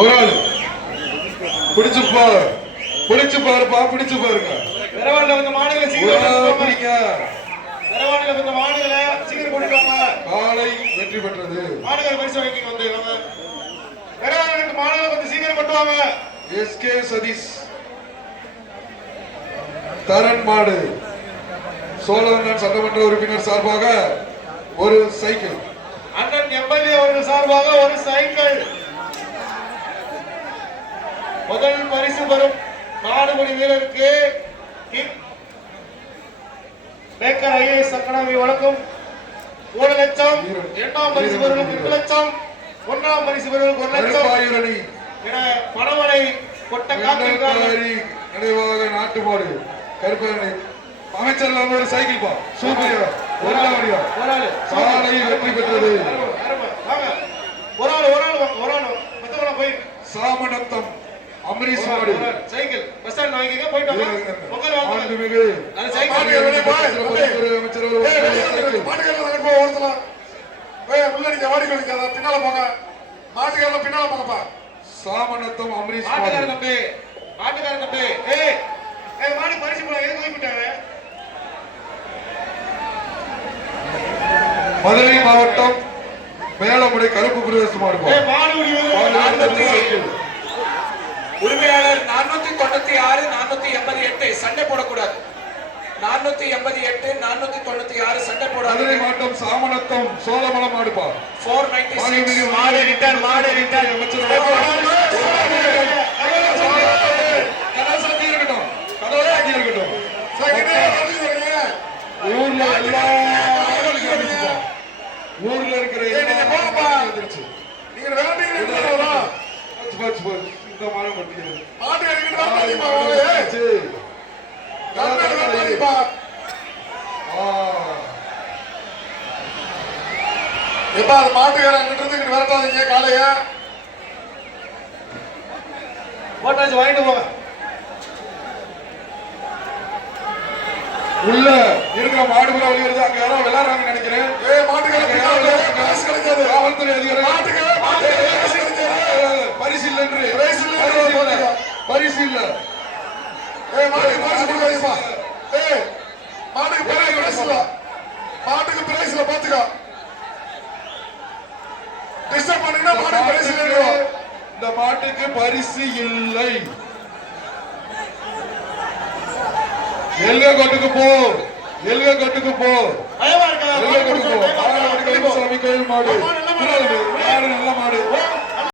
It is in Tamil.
ஒரு ஆள் பிடிச்சு பாரு, பிடிச்சு பாருப்பா, பிடிச்சு பாருங்க. பெரவாடில வந்த மாடுகளை சீக்கிரம் பிடிங்க. பெரவாடில வந்த மாடுகளை சீக்கிரம் கொண்டு வாங்க. காலை வெற்றி பெற்றது. மாடுகள் பரிசு வாங்கி வந்து பெரவாடில மாடுகளை வந்து சீக்கிரம் கொண்டு வாங்க. எஸ்கே சதீஷ் தரன் மாடு சோழவந்தான் சட்டமன்ற உறுப்பினர் சார்பாக ஒரு சைக்கிள், அண்ணன் எம்எல்ஏ அவர்கள் சார்பாக ஒரு சைக்கிள். முதல் பரிசு பெறும் மாடுபடி வீரருக்கு பேக்கர் ஐஏஎஸ் அகாடமி வழங்கும் 1 லட்சம். இரண்டாம் பரிசு பெறுவதற்கு 2 லட்சம். ஒன்றாம் பரிசு பெறுவதற்கு 1 லட்சம் என பணவனை கொட்ட காத்திருக்கிறார். நினைவாக நாட்டு மாடு கருப்பரணி அமைச்சர் ஒரு சைக்கிள் பா சூப்பர். ஒரு ஆள் சாலை வெற்றி பெற்றது. ஒரு ஆள் மத்தவங்க போய் சாமநத்தம் அமரீஷ் மாடு சைக்கிள் பஸ் ஸ்டாண்ட் வாங்கிங்க போயிட்டு வாங்க. பொங்கல் வாழ்த்து மிகு அந்த சைக்கிள் அமைச்சர் மாட்டுக்காரங்க போ ஓரத்தலாம். உள்ளடிக்க வாடிக்கொள்ளிக்காத பின்னால போங்க. மாட்டுக்காரங்க பின்னால போங்கப்பா. சாமநத்தம் அமரீஷ் மாட்டுக்காரன் தம்பி ஏய் மாடு பரிசு போல எதுக்கு போய்விட்டாங்க? மதுரை மாவட்டம் மேலமுடை கருப்பு பிரதேச மாடு உரிமையாளர் 496 488 சண்டை போடக்கூடாது. 488 496 சண்டை போடாது. மதுரை மாவட்டம் சாமநத்தம் சோழமலம் மாடுப்பா 496 மாடு ரிட்டர்ன் அமைச்சர் இருக்கட்டும். ஊர்ல இருக்கிற நீங்க வேண்டிய இந்த மாடு பட்டியல் மாட்டுக்காரங்க விரட்டாதீங்க. காலைய போட்டாச்சு வாங்கிட்டு போங்க. உள்ள இருக்கிற மாடுகளை வழி வருது. அங்க யாரோ விளையாடுறாங்க நினைக்கிறேன். காவல்துறை அதிகாரி பரிசு இல்ல பரிசு இல்ல மாட்டுக்கு பிரைஸ்ல பாத்துக்கோ. டிஸ்டர்ப் பண்ணீங்கன்னா மாட்டுக்கு பிரைஸ் இல்ல. இந்த மாட்டுக்கு பரிசு இல்லை. எல்க கொட்டுக்கு போ. பயமா இருக்கா? சாமி கோயில் மாடு நல்ல மாடு.